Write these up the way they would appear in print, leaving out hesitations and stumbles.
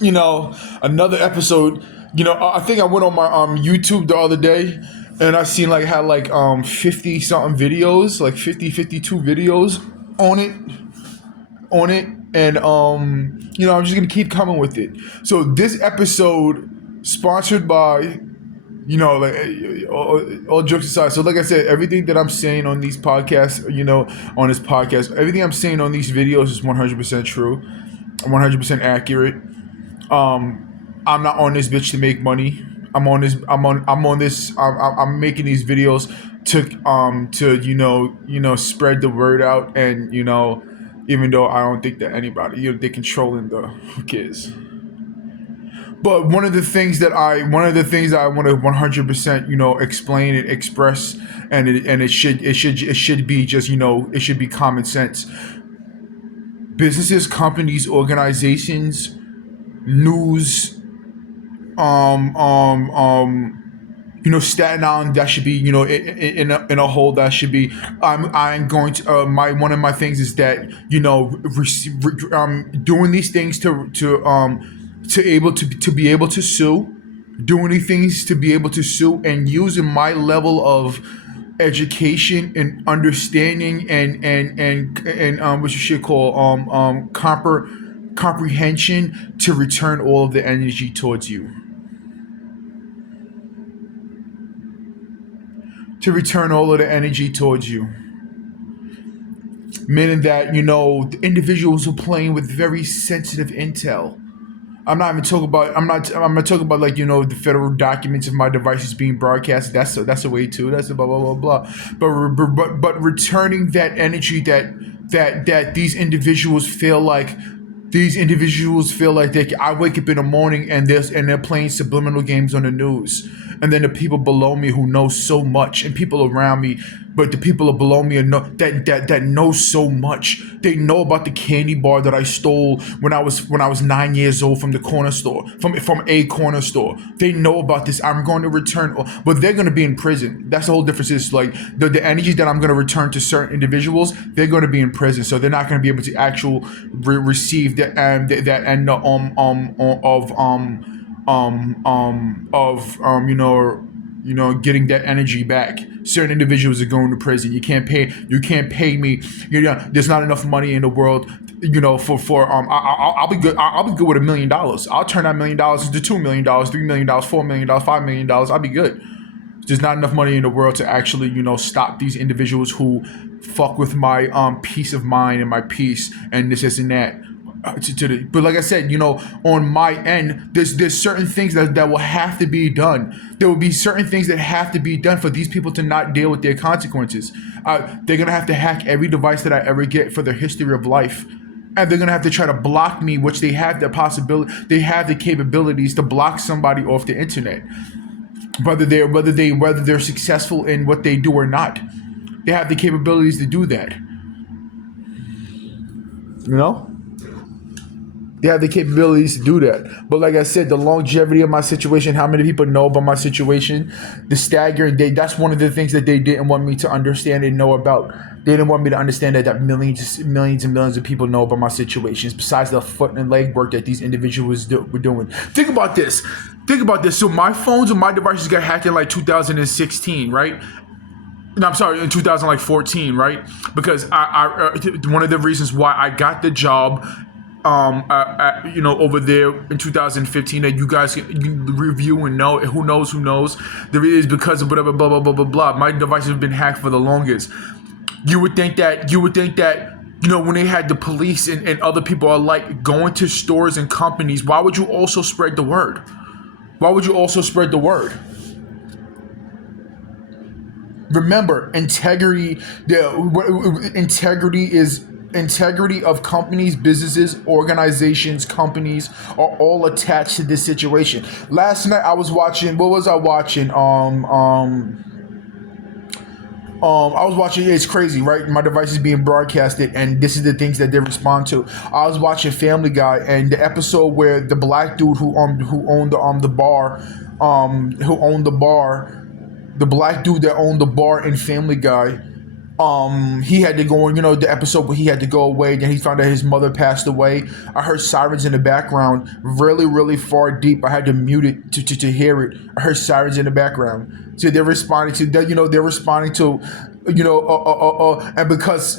you know, another episode. I think I went on my YouTube the other day, and I seen like had like 50 something videos, like 50 52 videos on it and I'm just gonna keep coming with it. So this episode sponsored by, like, all jokes aside. So like I said, everything that I'm saying on these podcasts, on this podcast, everything I'm saying on these videos is 100% true, 100% accurate. I'm not on this bitch to make money. I'm making these videos to spread the word out, and even though I don't think that anybody, they're controlling the kids. But one of the things that I want to 100% explain and express, and it should be just, it should be common sense. Businesses, companies, organizations, news, Staten Island, that should be, in a whole, that should be. I'm going to my one of my things is that, doing these things to be able to sue, doing these things to be able to sue, and using my level of education and understanding and what you should call comprehension to return all of the energy towards you. To return all of the energy towards you. Meaning that, the individuals are playing with very sensitive intel. I'm not talking about, like, the federal documents of my devices being broadcast. That's a way too. That's a blah blah blah blah. But returning that energy that these individuals feel like I wake up in the morning and they're playing subliminal games on the news, and then the people below me who know so much, and people around me, but the people below me that know so much. They know about the candy bar that I stole when I was 9 years old from the corner store, from a corner store. They know about this. I'm going to return, but they're going to be in prison. That's the whole difference. Is like the energy that I'm going to return to certain individuals. They're going to be in prison, so they're not going to be able to actually receive that and getting that energy back. Certain individuals are going to prison. You can't pay me. There's not enough money in the world, for I'll be good. I'll be good with $1 million. I'll turn that $1 million into $2 million, $3 million, $4 million, $5 million. I'll be good. There's not enough money in the world to actually, stop these individuals who fuck with my peace of mind and my peace and this and that. But like I said, on my end, there's certain things that will have to be done. There will be certain things that have to be done for these people to not deal with their consequences. They're gonna have to hack every device that I ever get for their history of life, and they're gonna have to try to block me, which they have the possibility, they have the capabilities to block somebody off the internet, whether they're successful in what they do or not. They have the capabilities to do that. You know. They have the capabilities to do that. But like I said, the longevity of my situation, how many people know about my situation, the staggering, that's one of the things that they didn't want me to understand and know about. They didn't want me to understand that millions and millions of people know about my situations, besides the foot and leg work that these individuals were doing. Think about this. So my phones and my devices got hacked in like 2016, right? No, I'm sorry, in 2014, right? Because I one of the reasons why I got the job over there in 2015 that you guys can review and know, who knows, there is because of whatever, blah blah blah blah blah. My devices have been hacked for the longest. You would think that when they had the police and other people are like going to stores and companies, why would you also spread the word? Remember, integrity of companies, businesses, organizations, companies are all attached to this situation. Last night I was watching. What was I watching? I was watching. It's crazy, right? My device is being broadcasted, and this is the things that they respond to. I was watching Family Guy, and the episode where the black dude who owned the bar, the black dude that owned the bar in Family Guy, He had to go on, the episode where he had to go away, then he found out his mother passed away. I heard sirens in the background, really, really far deep. I had to mute it to hear it. I heard sirens in the background. So they're responding to that, they're responding to, and because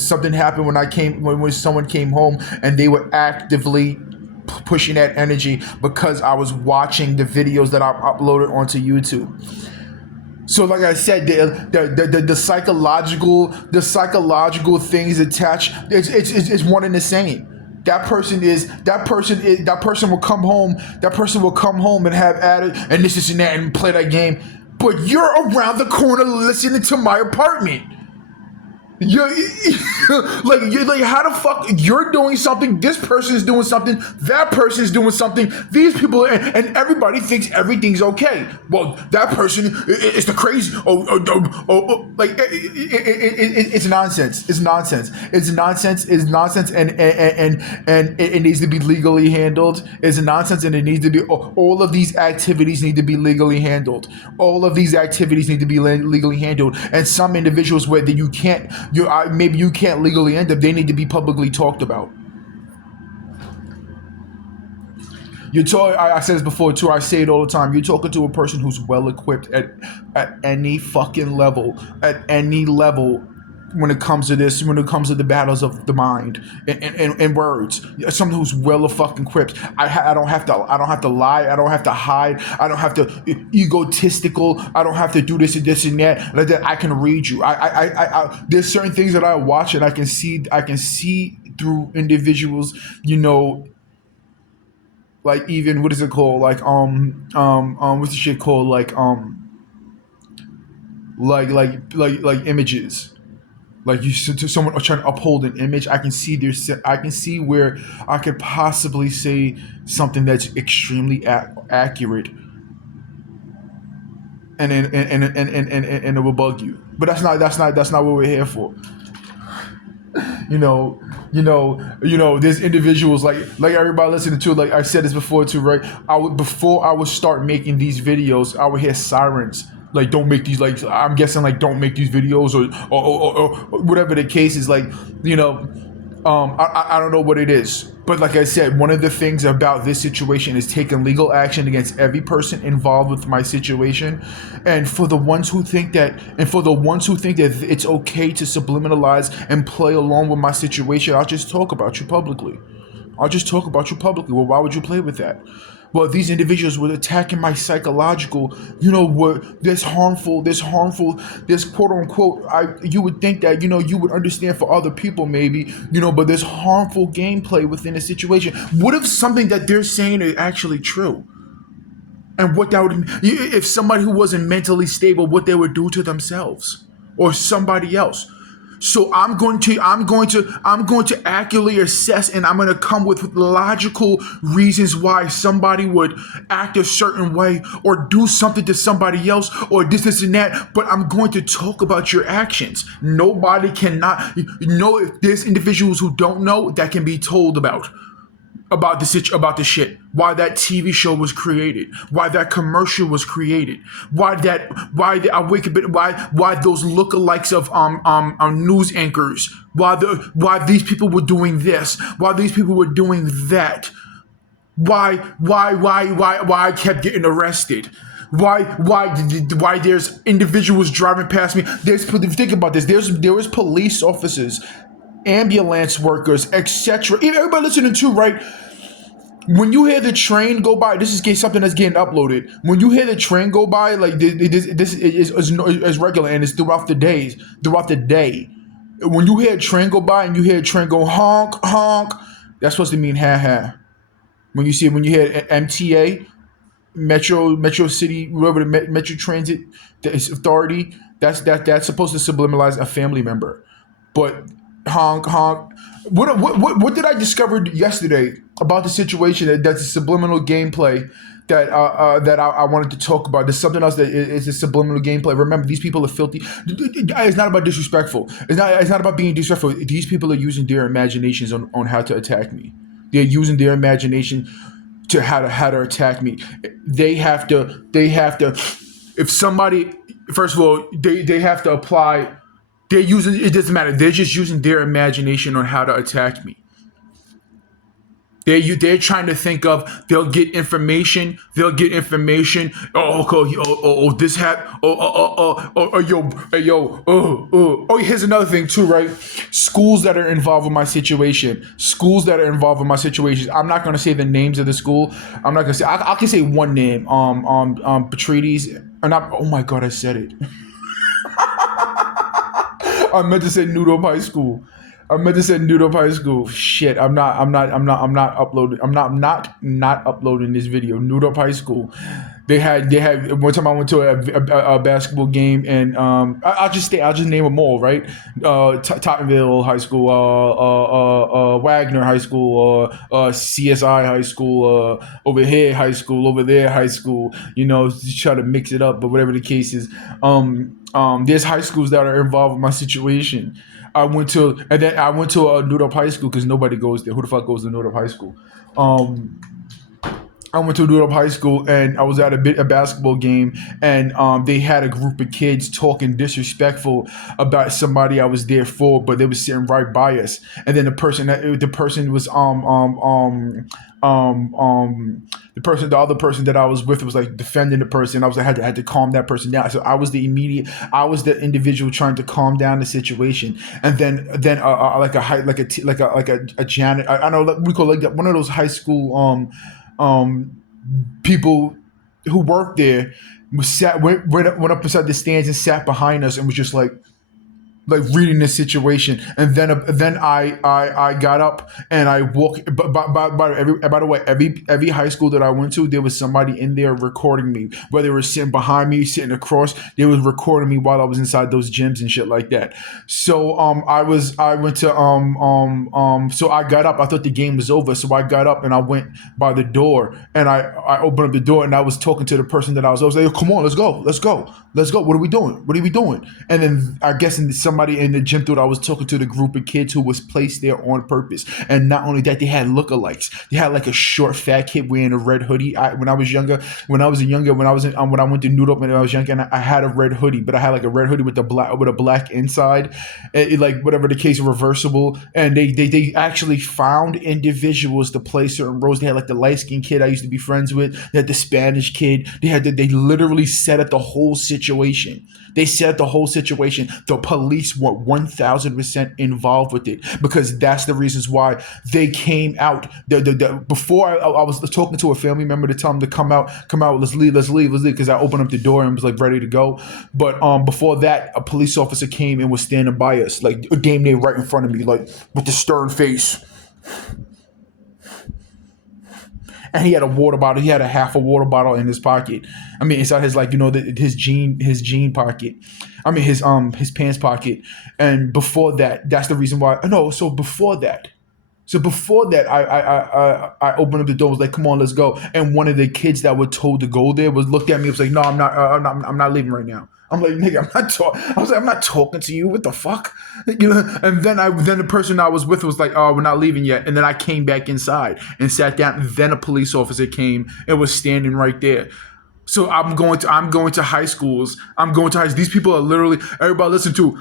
something happened when someone came home, and they were actively pushing that energy because I was watching the videos that I uploaded onto YouTube. So, like I said, the psychological things attached. It's one and the same. That person will come home. That person will come home and have added and this and that and play that game. But you're around the corner listening to my apartment. You're like, how the fuck you're doing something? This person is doing something. That person is doing something. These people and everybody thinks everything's okay. Well, that person is the crazy. Like it's nonsense. It's nonsense. It's nonsense. It's nonsense. And it needs to be legally handled. It's nonsense, and it needs to be. All of these activities need to be legally handled. All of these activities need to be legally handled. And some individuals where you can't. Maybe you can't legally end up. They need to be publicly talked about. I said this before too. I say it all the time. You're talking to a person who's well equipped at any fucking level, at any level. When it comes to this, when it comes to the battles of the mind and words, someone who's well fucking equipped. I don't have to lie. I don't have to hide. I don't have to egotistical. I don't have to do this and this and that. Like that, I can read you. There's certain things that I watch and I can see through individuals. Like even what is it called? Like what's the shit called? Like images. Like you to someone trying to uphold an image, I can see where I could possibly say something that's extremely accurate, and it will bug you. But that's not what we're here for. you know, there's individuals like everybody listening to. Like I said this before too, right? Before I would start making these videos, I would hear sirens. Like don't make these, like I'm guessing like don't make these videos or whatever the case is, like I don't know what it is, but like I said, one of the things about this situation is taking legal action against every person involved with my situation. And for the ones who think that it's okay to subliminalize and play along with my situation, I'll just talk about you publicly. Well, why would you play with that? Well, these individuals were attacking my psychological, this harmful, this quote unquote, you would think that, you would understand for other people maybe, but there's harmful gameplay within a situation. What if something that they're saying is actually true? And what that would, if somebody who wasn't mentally stable, what they would do to themselves or somebody else. So I'm going to accurately assess, and I'm going to come with logical reasons why somebody would act a certain way or do something to somebody else or this and that. But I'm going to talk about your actions. Nobody cannot if there's individuals who don't know, that can be told about the shit, why that TV show was created, why that commercial was created, why those lookalikes of news anchors, why these people were doing this, why these people were doing that, why I kept getting arrested. Why there's individuals driving past me. Think about this. There was police officers, ambulance workers, etc. Everybody listening to, right? When you hear the train go by, this is something that's getting uploaded. When you hear the train go by, like this is regular, and it's throughout the day. When you hear a train go by and you hear a train go honk honk, that's supposed to mean ha ha. When you hear MTA, Metro City, whoever the Metro Transit Authority, that's supposed to subliminalize a family member. But honk honk. What did I discover yesterday about the situation that's a subliminal gameplay that I wanted to talk about? There's something else that is a subliminal gameplay. Remember, these people are filthy. It's not about disrespectful. It's not about being disrespectful. These people are using their imaginations on how to attack me. They're using their imagination to how to attack me. They have to. If somebody, first of all, they have to apply They're using, it doesn't matter. They're just using their imagination on how to attack me. They're trying to think of, they'll get information. They'll get information. Oh, okay, this happened. Here's another thing too, right? Schools that are involved with my situation. Schools that are involved with my situations. I'm not gonna say the names of the school. I'm not gonna say. I can say one name. Patrides. Or not. Oh my god, I said it. I meant to say Noodle High School. I meant to say Noodle High School. Shit, I'm not uploading. I'm not uploading this video. Noodle High School. They had one time I went to a basketball game, and I'll just name them all, right? Tottenville High School, Wagner High School, CSI High School, over here High School, over there High School. Just try to mix it up, but whatever the case is, there's high schools that are involved in my situation. I went to a Noodle High School because nobody goes there. Who the fuck goes to Noodle High School? Um, I went to Noodle High School, and I was at a basketball game, and they had a group of kids talking disrespectful about somebody I was there for, but they was sitting right by us. And then the person was um um the other person that I was with was like defending the person. I was like, had to calm that person down. So I was the individual trying to calm down the situation. And then like a high like a janitor. I know, like, we call like that, one of those high school um people who worked there went up beside the stands and sat behind us and was just like reading the situation. And then I got up and I walked. By the way, every high school that I went to, there was somebody in there recording me. Whether they were sitting behind me, sitting across, they was recording me while I was inside those gyms and shit like that. So I went to so I got up. I thought the game was over, so I got up and I went by the door, and I opened up the door, and I was talking to the person that I was like, come on, let's go. What are we doing? And then I guess somebody in the gym thought I was talking to the group of kids who was placed there on purpose. And not only that, they had lookalikes. They had like a short, fat kid wearing a red hoodie. When I was younger, when I went to Noodle when I was younger, and I had a red hoodie, but I had like a red hoodie with a black inside, like whatever the case, reversible. And they actually found individuals to play certain roles. They had like the light skinned kid I used to be friends with. They had the Spanish kid. They literally set up the whole situation. They set the whole situation. The police were 1000% involved with it, because that's the reasons why they came out. Before I was talking to a family member to tell them to come out, let's leave, because I opened up the door and was like ready to go. But before that, a police officer came and was standing by us, like a game day right in front of me, like with the stern face. And he had a water bottle. He had a half a water bottle in his pocket. I mean, inside his, like, his jean pocket. I mean, his pants pocket. And before that, that's the reason why. No, so before that, I opened up the door. Was like, come on, let's go. And one of the kids that were told to go there was looked at me. Was like, no, I'm not leaving right now. I'm like, nigga, I'm not talking. I was like, I'm not talking to you. What the fuck? And then the person I was with was like, oh, we're not leaving yet. And then I came back inside and sat down. And then a police officer came and was standing right there. So I'm going to high schools. These people are literally, everybody listen to.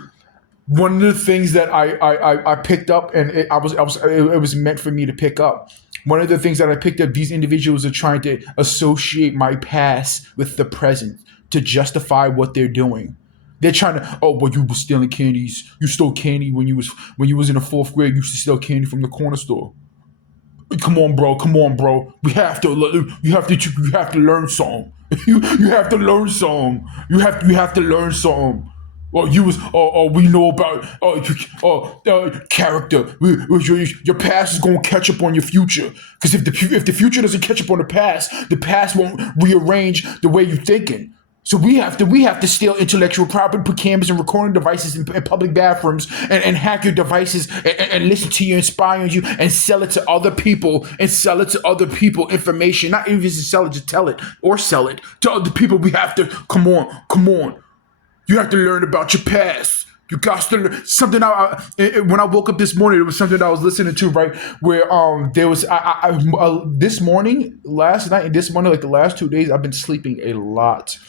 One of the things that I picked up, and it was meant for me to pick up. One of the things that I picked up, these individuals are trying to associate my past with the present to justify what they're doing. They're trying to, oh, well, you were stealing candies. You stole candy when you was in the fourth grade. You used to steal candy from the corner store. Come on, bro. You have to learn something. You have to learn something. You have to learn something. Well, we know about character. Your past is gonna catch up on your future. Because if the future doesn't catch up on the past won't rearrange the way you're thinking. So we have to steal intellectual property, put cameras and recording devices in public bathrooms, and hack your devices and listen to you, inspire you, and sell it to other people. Information, not even just sell it, just tell it or sell it to other people. We have to come on. You have to learn about your past. You got to learn something. When I woke up this morning, it was something that I was listening to, right? Where there was this morning, last night, and this morning, like the last 2 days, I've been sleeping a lot.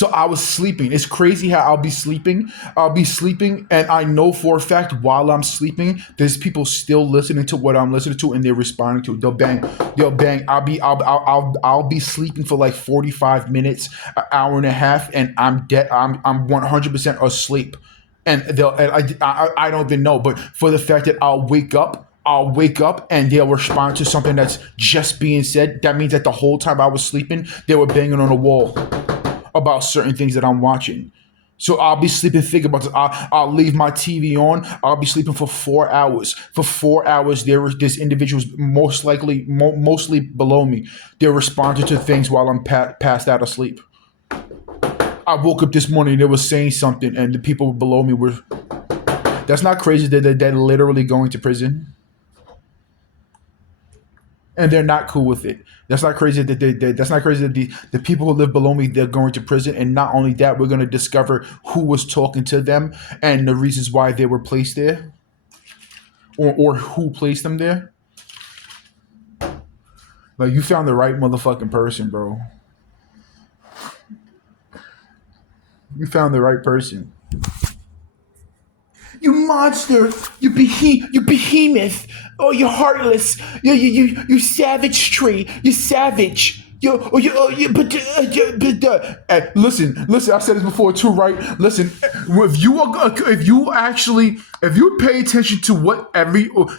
So I was sleeping. It's crazy how I'll be sleeping. I'll be sleeping, and I know for a fact while I'm sleeping, there's people still listening to what I'm listening to, and they're responding to it. They'll bang, they'll bang. I'll be sleeping for like 45 minutes, an hour and a half, and I'm dead. I'm 100% asleep, and I don't even know. But for the fact that I'll wake up and they'll respond to something that's just being said. That means that the whole time I was sleeping, they were banging on the wall about certain things that I'm watching. So I'll be sleeping. Think about this. I'll leave my TV on. I'll be sleeping for 4 hours. For 4 hours, this individual's most likely, mostly below me. They're responding to things while I'm passed out of sleep. I woke up this morning. They were saying something, and the people below me were. That's not crazy that they're literally going to prison, and they're not cool with it. That's not crazy that that's not crazy that the people who live below me, they're going to prison. And not only that, we're going to discover who was talking to them and the reasons why they were placed there, or who placed them there. Like, you found the right motherfucking person, bro. You found the right person. You monster! You behemoth! Oh, you heartless! You savage tree! You savage! Listen. I said this before too, right? Listen, if you pay attention to what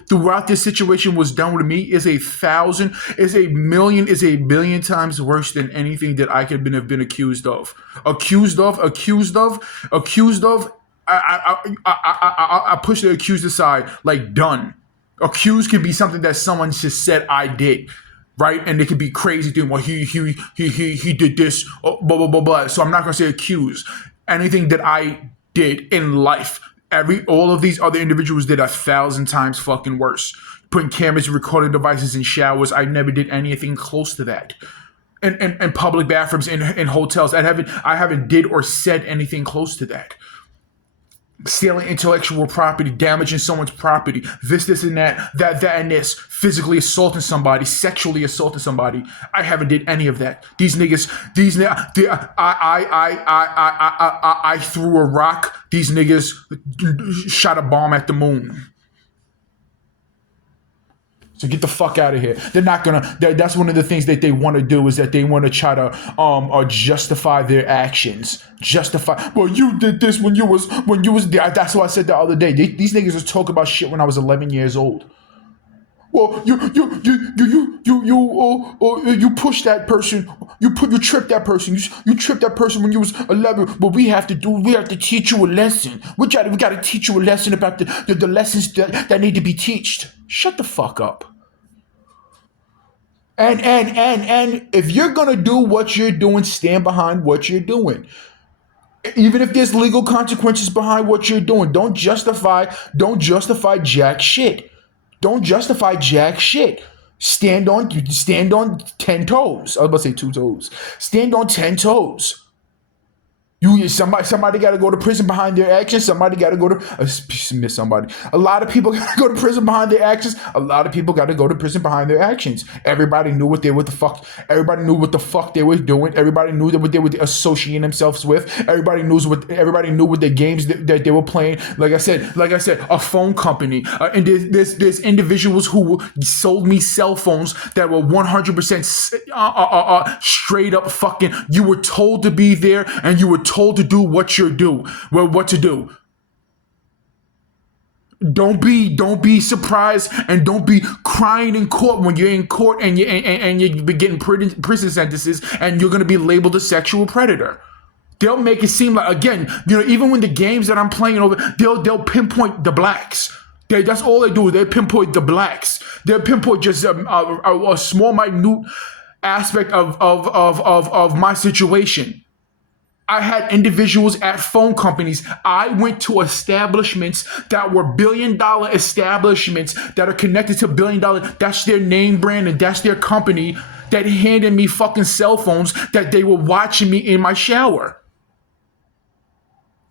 throughout this situation was done with me, is a thousand, is a million, is a billion times worse than anything that I could have been accused of. Accused of. I push the accused aside, like, done. Accused can be something that someone just said I did, right? And it could be crazy thing. Well, he did this, blah blah blah blah. So I'm not gonna say accused. Anything that I did in life, all of these other individuals did 1,000 times fucking worse. Putting cameras, recording devices in showers. I never did anything close to that. And public bathrooms in hotels. I haven't did or said anything close to that. Stealing intellectual property, damaging someone's property, this and that, and this, physically assaulting somebody, sexually assaulting somebody. I haven't did any of that. I threw a rock. These niggas shot a bomb at the moon. So get the fuck out of here. They're not gonna. That's one of the things that they want to do, is that they want to try to justify their actions. Well, you did this when you was there. That's what I said the other day. These niggas was talking about shit when I was 11 years old. Well, you pushed that person. You tripped that person. You tripped that person when you was 11. What we have to teach you a lesson. We got to teach you a lesson about the lessons that need to be taught. Shut the fuck up. And if you're gonna do what you're doing, stand behind what you're doing. Even if there's legal consequences behind what you're doing, don't justify jack shit. Don't justify jack shit. Stand on 10 toes. I was about to say 2 toes. Stand on 10 toes. Somebody got to go to prison behind their actions. Somebody got to go to somebody. A lot of people got to go to prison behind their actions. A lot of people got to go to prison behind their actions. Everybody knew what the fuck they were doing. Everybody knew what they were associating themselves with. Everybody knew what the games that they were playing. Like I said, a phone company, and there's individuals who sold me cell phones that were 100% straight up fucking. You were told to be there, and you were told to do what to do. Don't be surprised, and don't be crying in court when you're in court and you're getting prison sentences, and you're going to be labeled a sexual predator. They'll make it seem like, again, even when the games that I'm playing over, they'll pinpoint the blacks. That's all they do. They pinpoint the blacks. They'll pinpoint just a small, minute aspect of my situation. I had individuals at phone companies. I went to establishments that were $1 billion establishments that are connected to $1 billion. That's their name brand and that's their company, that handed me fucking cell phones that they were watching me in my shower.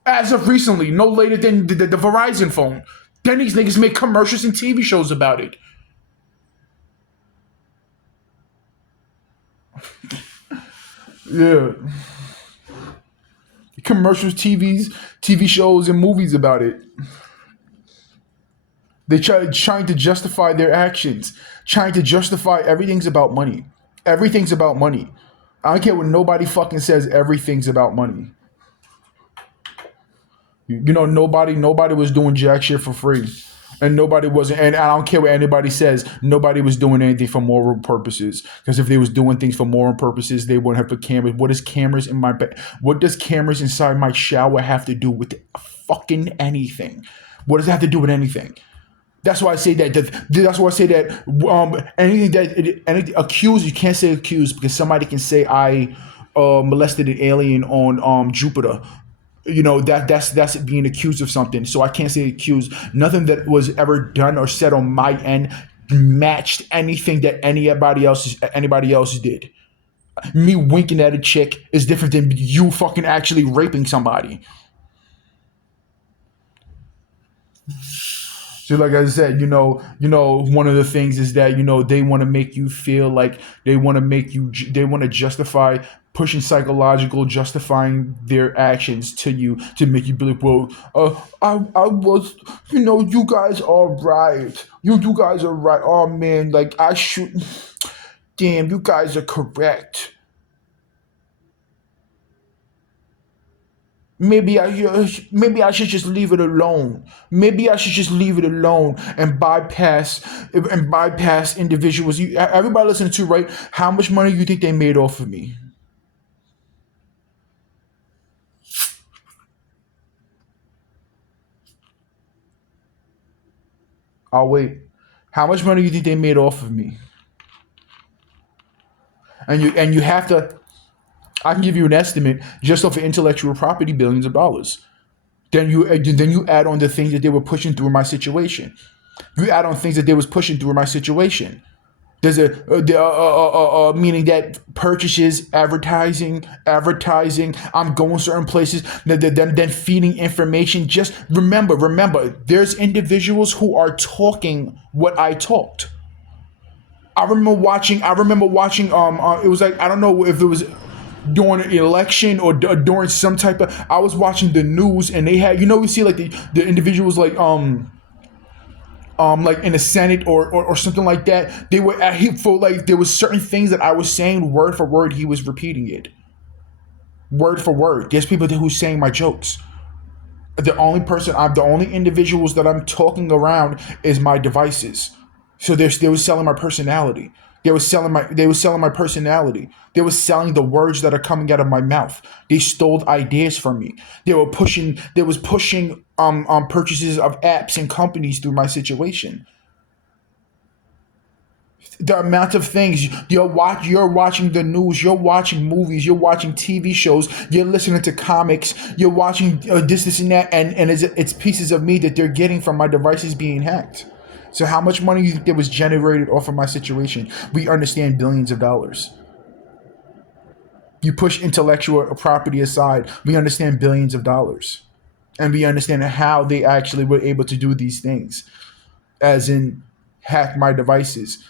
As of recently, no later than the Verizon phone. Then these niggas make commercials and TV shows about it. Yeah. commercials, TV shows, and movies about it. Trying to justify their actions, trying to justify everything's about money. Everything's about money. I don't care what nobody fucking says. Everything's about money. Nobody was doing jack shit for free, and nobody wasn't. And I don't care what anybody says. Nobody was doing anything for moral purposes. Because if they was doing things for moral purposes, they wouldn't have put cameras. What does cameras inside my shower have to do with fucking anything? What does it have to do with anything? That's why I say that. That's why I say that. Anything accused, you can't say accused because somebody can say I molested an alien on Jupiter. That's being accused of something. So I can't say accused. Nothing that was ever done or said on my end matched anything that anybody else did. Me winking at a chick is different than you fucking actually raping somebody. So like I said, one of the things is that, they want to make you feel like they want to justify pushing justifying their actions to you to make you believe, well, I was, you guys are right. You guys are right. Oh man, like I should, damn, you guys are correct. Maybe I should just leave it alone. Maybe I should just leave it alone and bypass individuals. Everybody listening to, right? How much money you think they made off of me? I'll wait. How much money you think they made off of me? And you have to. I can give you an estimate just off of intellectual property, billions of dollars. Then you add on the things that they were pushing through my situation. You add on things that they was pushing through my situation. There's meaning that purchases, advertising. I'm going certain places. Then feeding information. Just remember. There's individuals who are talking what I talked. I remember watching. It was like I don't know if it was during an election or during some type of. I was watching the news and they had. We see like the individuals like in the Senate or something like that. They were for like there was certain things that I was saying word for word. He was repeating it word for word. There's people who's saying my jokes. The only individuals that I'm talking around is my devices. So they were selling my personality. They were selling my personality. They were selling the words that are coming out of my mouth. They stole ideas from me. They was pushing purchases of apps and companies through my situation. The amount of things you're watching the news, you're watching movies, you're watching TV shows, you're listening to comics, you're watching this and that, and it's pieces of me that they're getting from my devices being hacked. So how much money you think that was generated off of my situation? We understand billions of dollars. You push intellectual property aside, we understand billions of dollars, and we understand how they actually were able to do these things, as in hack my devices.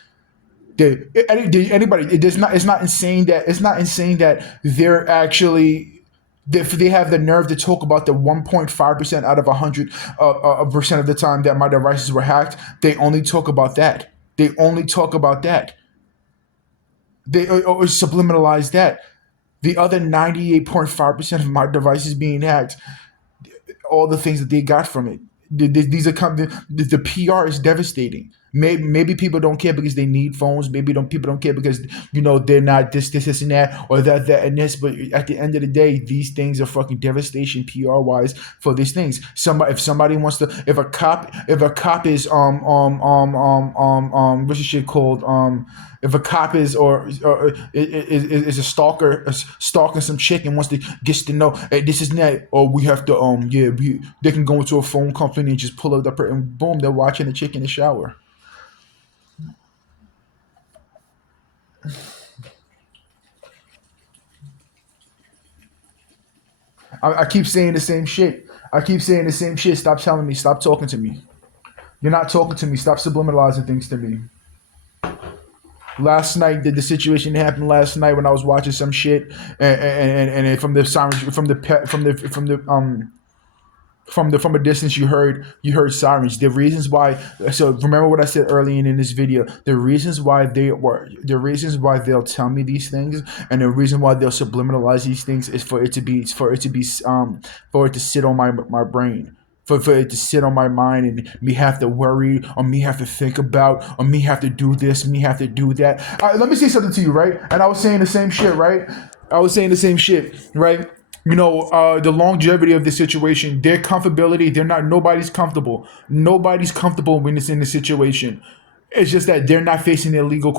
Anybody, it's not insane that they're actually they have the nerve to talk about the 1.5% out of 100% of the time that my devices were hacked. They only talk about that. They only talk about that. They or subliminalize that. The other 98.5% of my devices being hacked, all the things that they got from it. These are the PR is devastating. Maybe people don't care because they need phones. Maybe people don't care because they're not this and that or that and this. But at the end of the day, these things are fucking devastation PR wise for these things. If somebody wants to, if a cop is what's this shit called if a cop is a stalker stalking some chick and wants to gets to know, hey, this is that, or we have to they can go into a phone company and just pull it up and boom, they're watching the chick in the shower. I keep saying the same shit. Stop telling me. Stop talking to me. You're not talking to me. Stop subliminalizing things to me. Last night, the situation that happened last night when I was watching some shit, and from the sirens, from a distance, you heard sirens. The reasons why. So remember what I said earlier in this video. The reasons why they'll tell me these things, and the reason why they'll subliminalize these things is for it to sit on my brain. For it to sit on my mind and me have to worry or me have to think about or me have to do this, me have to do that. Let me say something to you, right? And I was saying the same shit, right? I was saying the same shit, right? The longevity of the situation, their comfortability, nobody's comfortable. Nobody's comfortable when it's in the situation. It's just that they're not facing their legal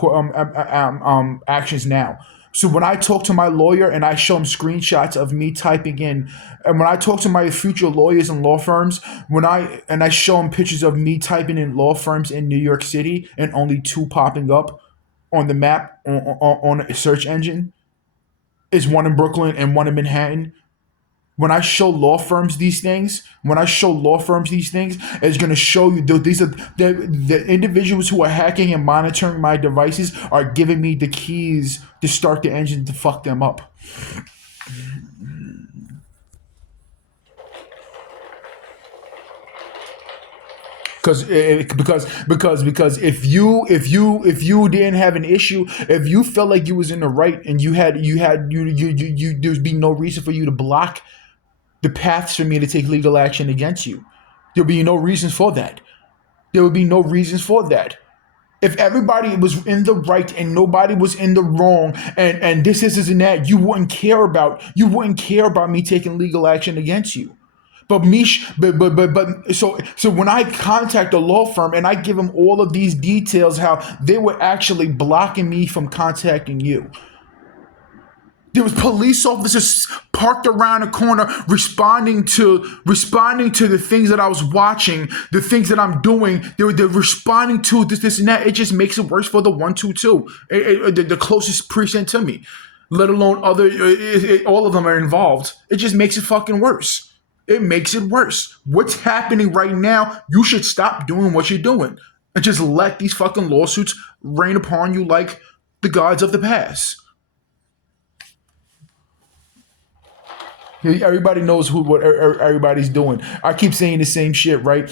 actions now. So when I talk to my lawyer and I show them screenshots of me typing in, and when I talk to my future lawyers and law firms, I show them pictures of me typing in law firms in New York City and only two popping up on the map on a search engine, is one in Brooklyn and one in Manhattan. When I show law firms these things, it's going to show you these are the individuals who are hacking and monitoring my devices are giving me the keys to start the engine to fuck them up. Because if you didn't have an issue, if you felt like you was in the right and there'd be no reason for you to block the paths for me to take legal action against you. There'll be no reasons for that. There would be no reasons for that. If everybody was in the right and nobody was in the wrong, and this and that, you wouldn't care about me taking legal action against you. But me, so when I contact a law firm and I give them all of these details, how they were actually blocking me from contacting you. There was police officers parked around the corner responding to the things that I was watching, the things that I'm doing. They're responding to this and that. It just makes it worse for the 122, the closest precinct to me. Let alone all of them are involved. It just makes it fucking worse. It makes it worse. What's happening right now? You should stop doing what you're doing and just let these fucking lawsuits rain upon you like the gods of the past. Everybody knows what everybody's doing. I keep saying the same shit, right?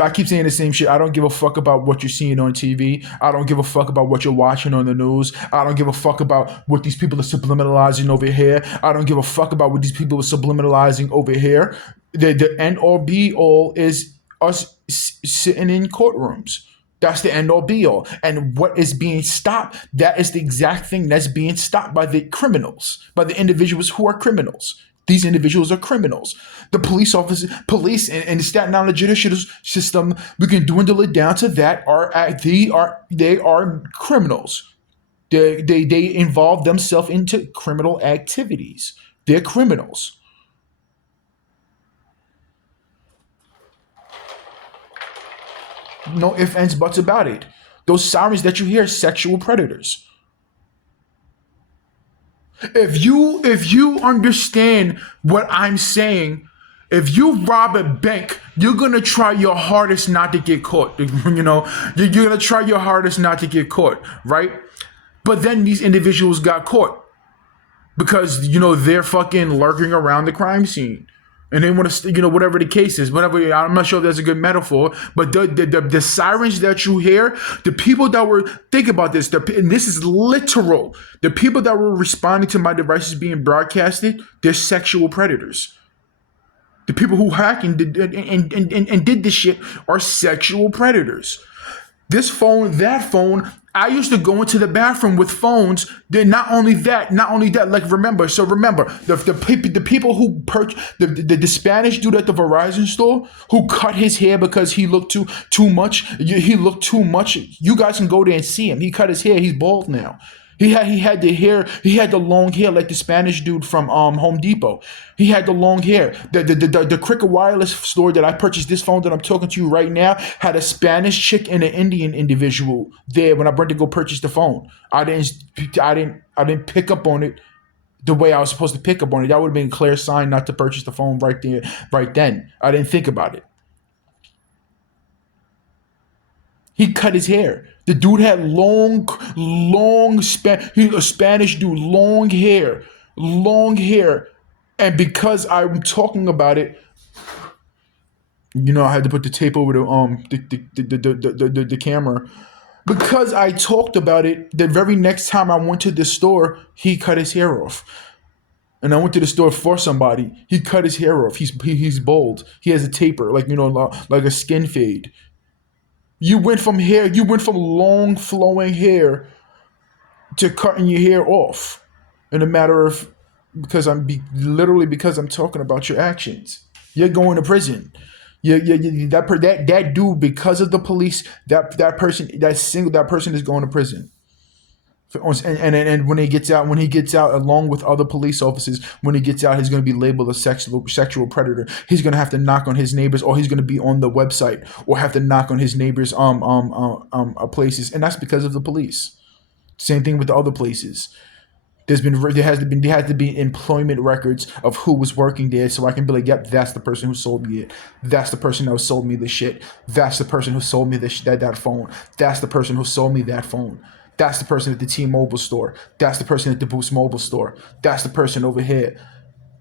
I keep saying the same shit. I don't give a fuck about what you're seeing on TV. I don't give a fuck about what you're watching on the news. I don't give a fuck about what these people are subliminalizing over here. I don't give a fuck about what these people are subliminalizing over here. The end all be all is us sitting in courtrooms. That's the end all be all. And what is being stopped, that is the exact thing that's being stopped by the criminals, by the individuals who are criminals. These individuals are criminals. The police and the Staten Island judicial system, we can dwindle it down to that. They are criminals. They involve themselves into criminal activities. They're criminals. No ifs, ands, buts about it. Those sirens that you hear are sexual predators. If you understand what I'm saying, if you rob a bank, you're gonna try your hardest not to get caught. You're gonna try your hardest not to get caught, right? But then these individuals got caught because they're fucking lurking around the crime scene. And they want to, whatever the case is, whatever. I'm not sure if that's a good metaphor, but the sirens that you hear, the people that were, think about this, and this is literal. The people that were responding to my devices being broadcasted, they're sexual predators. The people who hacked and did this shit are sexual predators. This phone, that phone. I used to go into the bathroom with phones. Then not only that. Like remember, the people who purchased the Spanish dude at the Verizon store who cut his hair because he looked too much. He looked too much. You guys can go there and see him. He cut his hair. He's bald now. He had the hair. He had the long hair like the Spanish dude from Home Depot. He had the long hair. The Cricket Wireless store that I purchased this phone that I'm talking to you right now had a Spanish chick and an Indian individual there when I went to go purchase the phone. I didn't pick up on it the way I was supposed to pick up on it. That would have been a clear sign not to purchase the phone right then. I didn't think about it. He cut his hair. The dude had he's a Spanish dude, long hair. And because I'm talking about it, I had to put the tape over the camera. Because I talked about it, the very next time I went to the store, he cut his hair off. And I went to the store for somebody. He cut his hair off. He's bald. He has a taper, like a skin fade. You went from long flowing hair to cutting your hair off in a matter of literally because I'm talking about your actions. You're going to prison. That dude, because of the police, that person is going to prison. And when he gets out, along with other police officers, when he gets out, he's going to be labeled a sexual predator. He's going to have to knock on his neighbors, or he's going to be on the website, or have to knock on his neighbors' places, and that's because of the police. Same thing with the other places. There has to be employment records of who was working there, so I can be like, yep, that's the person who sold me it. That's the person who sold me the shit. That's the person who sold me that phone. That's the person who sold me that phone. That's the person at the T-Mobile store. That's the person at the Boost Mobile store. That's the person over here.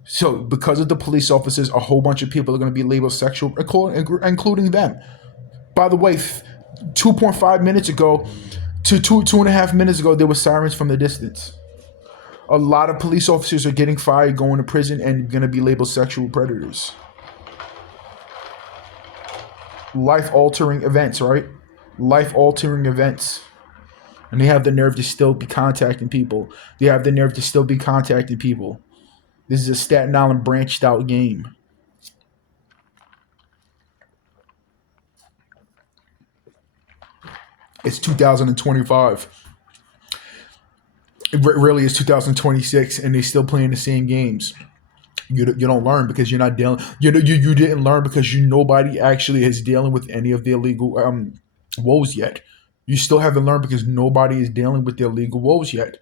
So because of the police officers, a whole bunch of people are going to be labeled sexual, including them. By the way, 2.5 minutes ago to 2.5 minutes ago, there were sirens from the distance. A lot of police officers are getting fired, going to prison, and going to be labeled sexual predators. Life-altering events, right? Life-altering events. And they have the nerve to still be contacting people. This is a Staten Island branched out game. It's 2025. It really is 2026, and they still playing the same games. You don't learn because you're not dealing. You didn't learn because nobody actually is dealing with any of the illegal woes yet. You still haven't learned because nobody is dealing with the illegal woes yet.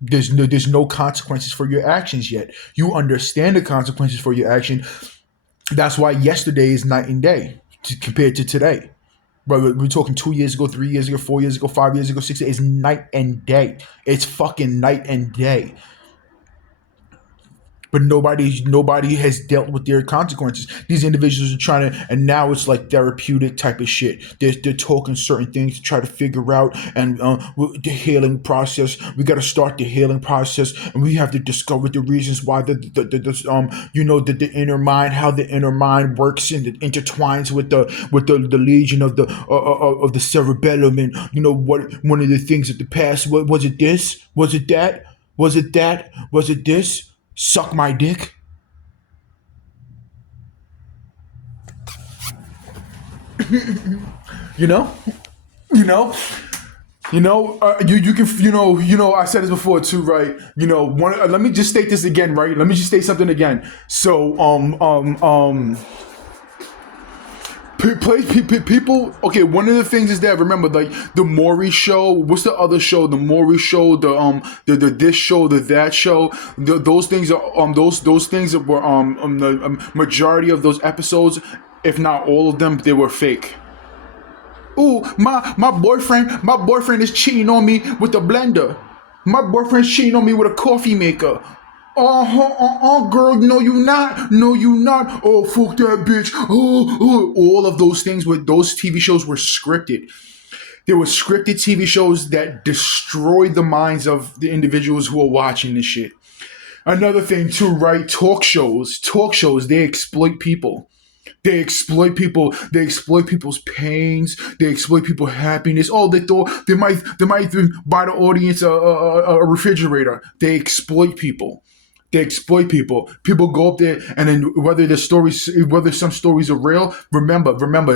There's no consequences for your actions yet. You understand the consequences for your action. That's why yesterday is night and day compared to today. But we're talking 2 years ago, 3 years ago, 4 years ago, 5 years ago, 6 years. It's night and day. It's fucking night and day. But nobody has dealt with their consequences. These individuals are trying to, and now it's like therapeutic type of shit. They're talking certain things to try to figure out, and the healing process. We got to start the healing process, and we have to discover the reasons why the inner mind, how the inner mind works and it intertwines with the legion of the cerebellum, and what one of the things of the past. What was it? This was it that was it that was it this? Suck my dick. You know. You can I said this before too, right? Let me just state this again, right? Let me just state something again. So people. Okay, one of the things is that, remember, like the Maury show. What's the other show? The Maury show. The this show. The that show. Those things are those things that were the majority of those episodes, if not all of them, they were fake. Ooh, my boyfriend is cheating on me with a blender. My boyfriend's cheating on me with a coffee maker. Girl, no, you not. Oh, fuck that bitch. All of those things with those TV shows were scripted. There were scripted TV shows that destroyed the minds of the individuals who are watching this shit. Another thing too, right? Talk shows, they exploit people. They exploit people. They exploit people's pains. They exploit people's happiness. Oh, they might even buy the audience a refrigerator. They exploit people. People go up there, and then whether some stories are real, remember,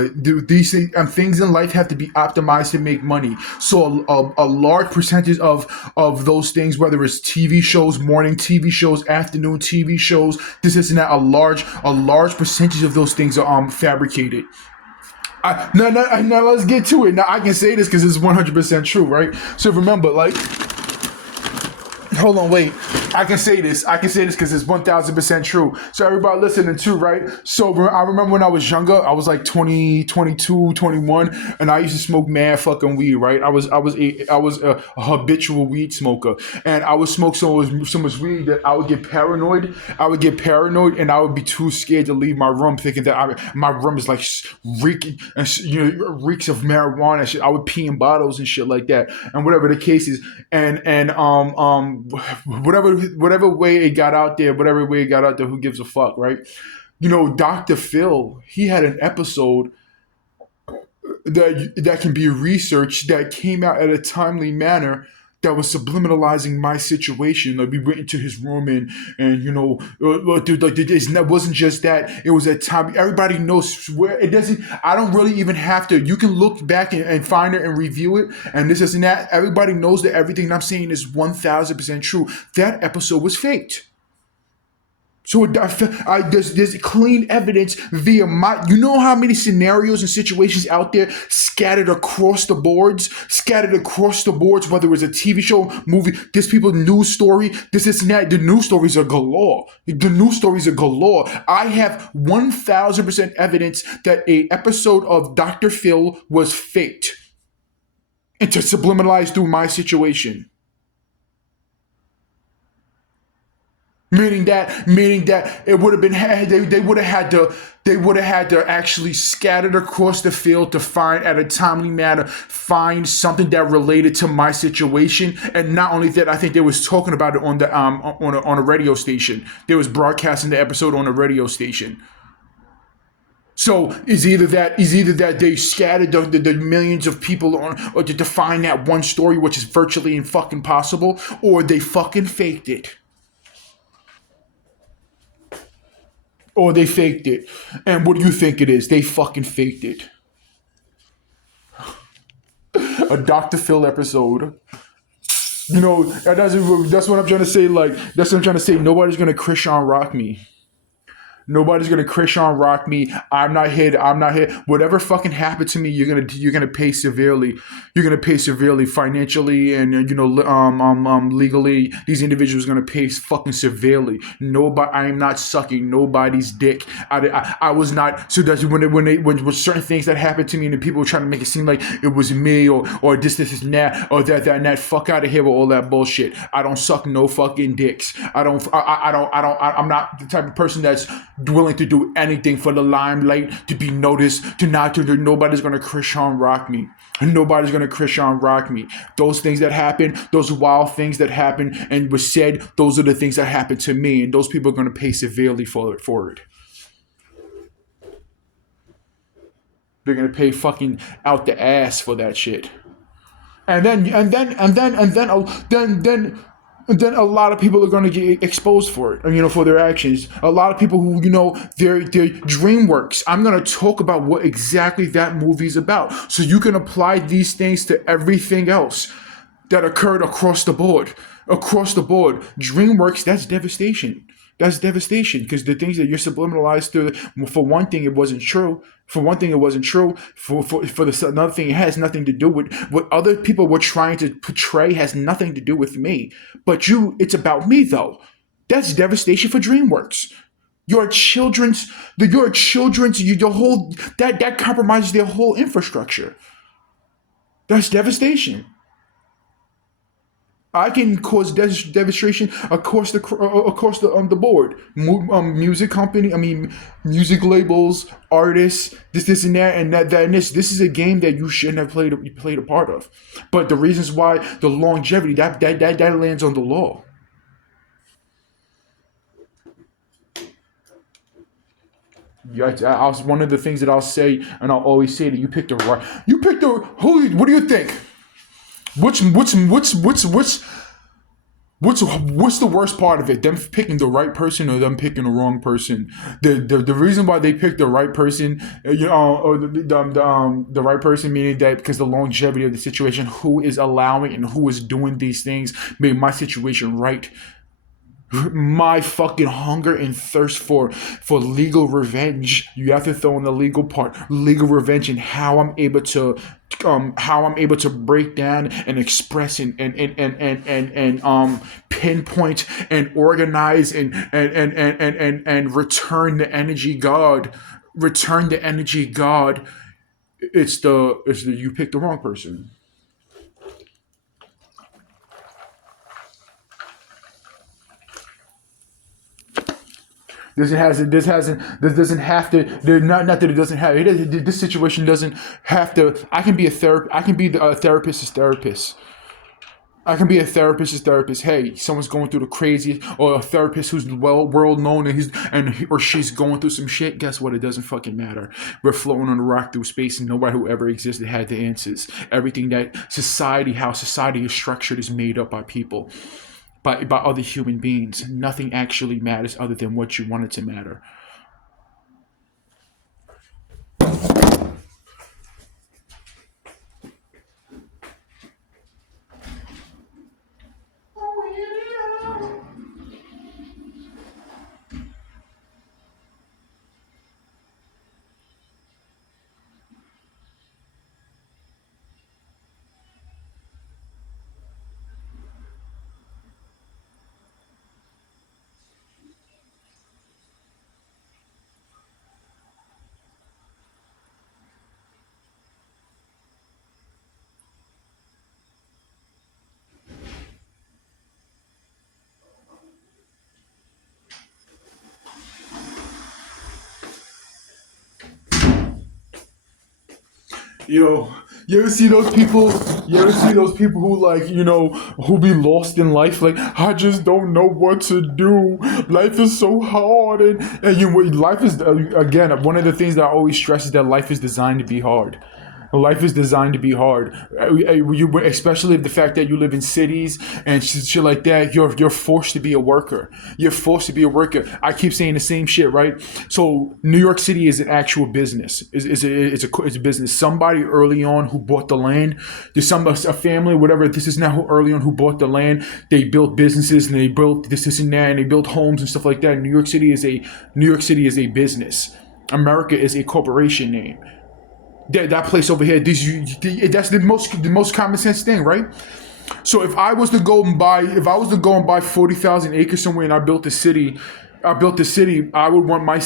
these things in life have to be optimized to make money. So a large percentage of those things, whether it's TV shows, morning TV shows, afternoon TV shows, this and that, a large percentage of those things are fabricated. Now let's get to it. Now I can say this because it's 100% true, right? So remember, like, hold on, wait. I can say this. I can say this because it's 1000% true. So everybody listening too, right? So I remember when I was younger, I was like 20, 22, 21, and I used to smoke mad fucking weed, right? I was a habitual weed smoker, and I would smoke so much weed that I would get paranoid. I would get paranoid, and I would be too scared to leave my room, thinking that my room is like reeking, and reeks of marijuana. And shit. I would pee in bottles and shit like that, and whatever the case is, and whatever way it got out there, whatever way it got out there, who gives a fuck, right? Dr. Phil, he had an episode that can be researched that came out at a timely manner that was subliminalizing my situation. Like we went into his room and dude, like it wasn't just that. It was at time. Everybody knows where it doesn't. I don't really even have to. You can look back and find it and review it. And this isn't that. Everybody knows that everything I'm saying is 1000% true. That episode was faked. So there's clean evidence via my. You know how many scenarios and situations out there scattered across the boards, whether it's a TV show, movie, there's people news story, this and that. The news stories are galore. I have 1000% evidence that a episode of Dr. Phil was faked and to subliminalize through my situation. Meaning that it would have been they would have had to actually scatter across the field to find at a timely manner find something that related to my situation. And not only that, I think they was talking about it on the on a radio station. They was broadcasting the episode on a radio station. So is either that they scattered the millions of people on or to find that one story, which is virtually fucking impossible, or they fucking faked it. Or they faked it. And what do you think it is? They fucking faked it. A Dr. Phil episode. That's what I'm trying to say. Like, that's what I'm trying to say. Nobody's going to Christian rock me. Nobody's gonna Christian rock me. I'm not here. Whatever fucking happened to me, you're gonna pay severely. You're gonna pay severely financially and legally. These individuals are gonna pay fucking severely. Nobody. I am not sucking nobody's dick. I was not. So that's when certain things that happened to me and the people were trying to make it seem like it was me or this and that or that and that. Fuck out of here with all that bullshit. I don't suck no fucking dicks. I'm not the type of person that's willing to do anything for the limelight, to be noticed, nobody's gonna Christian rock me. Nobody's gonna Christian rock me. Those things that happen, those wild things that happen and was said, those are the things that happened to me, and those people are gonna pay severely for it. They're gonna pay fucking out the ass for that shit. And then a lot of people are going to get exposed for it, for their actions. A lot of people who, their DreamWorks. I'm going to talk about what exactly that movie's about. So you can apply these things to everything else that occurred across the board. DreamWorks, that's devastation. Because the things that you're subliminalized through, for one thing, it wasn't true. For another thing, it has nothing to do with what other people were trying to portray. Has nothing to do with me. But it's about me though. That's devastation for DreamWorks. Your whole that compromises their whole infrastructure. That's devastation. I can cause devastation across the board. Music company, music labels, artists, this and that, and that and this. This is a game that you shouldn't have played a part of. But the reasons why, the longevity, that lands on the law. Yeah, one of the things that I'll say, and I'll always say that you picked the who? What do you think? What's the worst part of it? Them picking the right person or them picking the wrong person? The reason why they picked the right person, or the right person, meaning that because the longevity of the situation, who is allowing and who is doing these things, made my situation right. My fucking hunger and thirst for legal revenge. You have to throw in the legal part, legal revenge, and how I'm able to break down and express and pinpoint and organize and return the energy God. Return the energy God. It's the you picked the wrong person. This doesn't have to. Not that it doesn't have. This situation doesn't have to. I can be a therapist. I can be a therapist's therapist. I can be a therapist's therapist. Hey, someone's going through the crazy, or a therapist who's well world known and he or she's going through some shit. Guess what? It doesn't fucking matter. We're floating on a rock through space, and nobody who ever existed had the answers. Everything that how society is structured, is made up by people, by other human beings. Nothing actually matters other than what you want it to matter. Yo, you ever see those people? You ever see those people who who be lost in life? Like, I just don't know what to do. Life is so hard, life is again, one of the things that I always stress is that life is designed to be hard. Life is designed to be hard. Especially the fact that you live in cities and shit like that. You're forced to be a worker. You're forced to be a worker. I keep saying the same shit, right? So New York City is an actual business. It's a business. Somebody early on who bought the land. There's a family, whatever. This is now who early on who bought the land. They built businesses and they built this and that, and they built homes and stuff like that. New York City is a business. America is a corporation name. That place over here, that's the most common sense thing, right? So if I was to go and buy 40,000 acres somewhere and I built the city, I would want my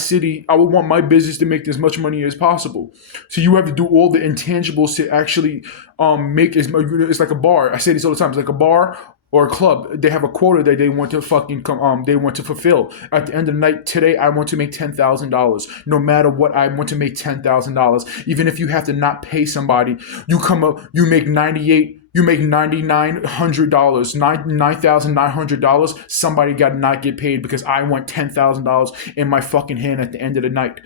business to make as much money as possible. So you have to do all the intangibles to actually make as much. It's like a bar. I say this all the time. It's like a bar or a club. They have a quota that they want to they want to fulfill. At the end of the night, today I want to make $10,000. No matter what, I want to make $10,000. Even if you have to not pay somebody, you make 98. You make $9,900, $9,900. Somebody got to not get paid because I want $10,000 in my fucking hand at the end of the night.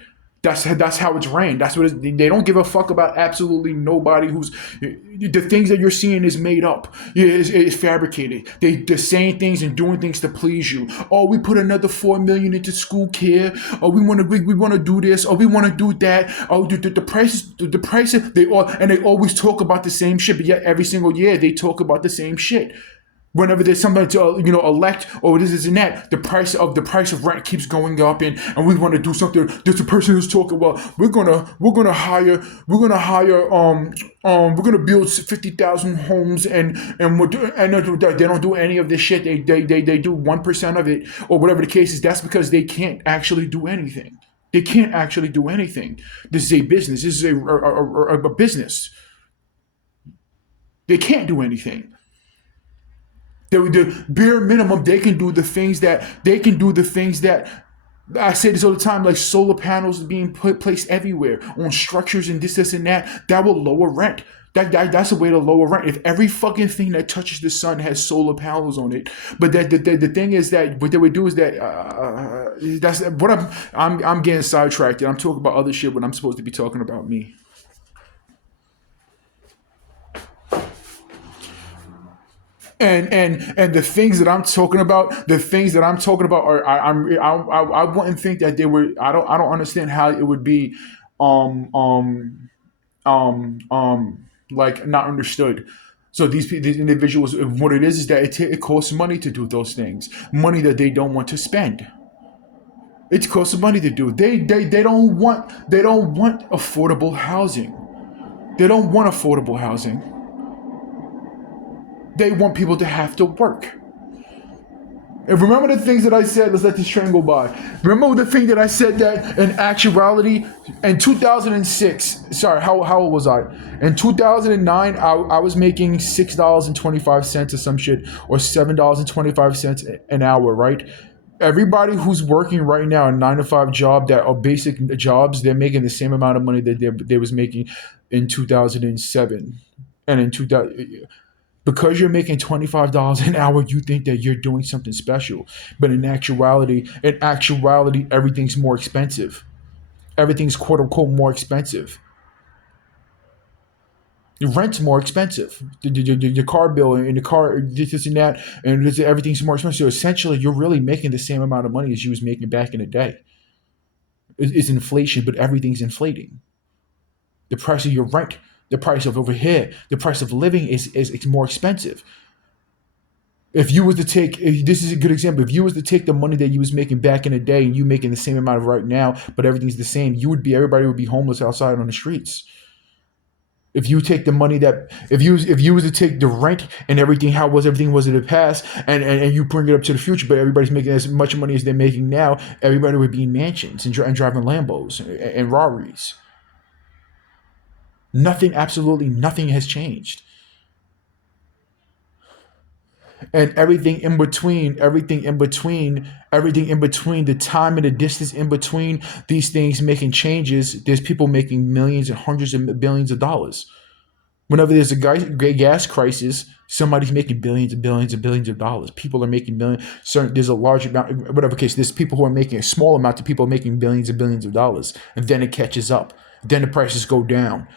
That's how it's ran. That's what they don't give a fuck about absolutely nobody. Who's the things that you're seeing is made up. It's fabricated. They're saying things and doing things to please you. Oh, we put another 4 million into school care. Oh, we want to do this. Oh, we want to do that. Oh, the prices they always talk about the same shit. But yet every single year they talk about the same shit. Whenever there's something to elect, or this is and that, the price of rent keeps going up, and we want to do something. There's a person who's talking. Well, we're gonna build 50,000 homes, and they don't do any of this shit. They do 1% of it, or whatever the case is. That's because they can't actually do anything. They can't actually do anything. This is a business. This is a business. They can't do anything. The bare minimum, they can do the things that I say this all the time, like solar panels being placed everywhere on structures and this and that. That will lower rent. That's a way to lower rent. If every fucking thing that touches the sun has solar panels on it, but the thing is that what they would do is that that's what I'm getting sidetracked. And I'm talking about other shit when I'm supposed to be talking about me. And the things that I'm talking about are I wouldn't think that they were. I don't understand how it would be um um like not understood. So these individuals, what it is that it costs money to do those things, money that they don't want to spend. It costs money to do. They don't want affordable housing. They don't want affordable housing. They want people to have to work. And remember the things that I said, let's let this train go by. Remember the thing that I said that in actuality, in 2006, sorry, how old was I? In 2009, I was making $6.25 or some shit, or $7.25 an hour, right? Everybody who's working right now a 9 to 5 job that are basic jobs, they're making the same amount of money that they was making in 2007. And in 2000, because you're making $25 an hour, you think that you're doing something special. But in actuality, everything's more expensive. Everything's quote unquote more expensive. Your rent's more expensive. The car bill and the car, this and that, and everything's more expensive. So essentially, you're really making the same amount of money as you was making back in the day. It's inflation, but everything's inflating. The price of your rent, the price of over here, the price of living is more expensive. If you was to take, this is a good example. If you was to take the money that you was making back in the day and you making the same amount of right now, but everything's the same, everybody would be homeless outside on the streets. If you take the money that, if you was to take the rent and everything, everything was in the past, and you bring it up to the future, but everybody's making as much money as they're making now, everybody would be in mansions and driving Lambos and Rarries. Absolutely nothing has changed. And everything in between, the time and the distance in between these things making changes, there's people making millions and hundreds of billions of dollars. Whenever there's a gas crisis, somebody's making billions and billions and billions of dollars. People are making millions. There's a large amount, whatever case, there's people who are making a small amount of people making billions and billions of dollars. And then it catches up. Then the prices go down.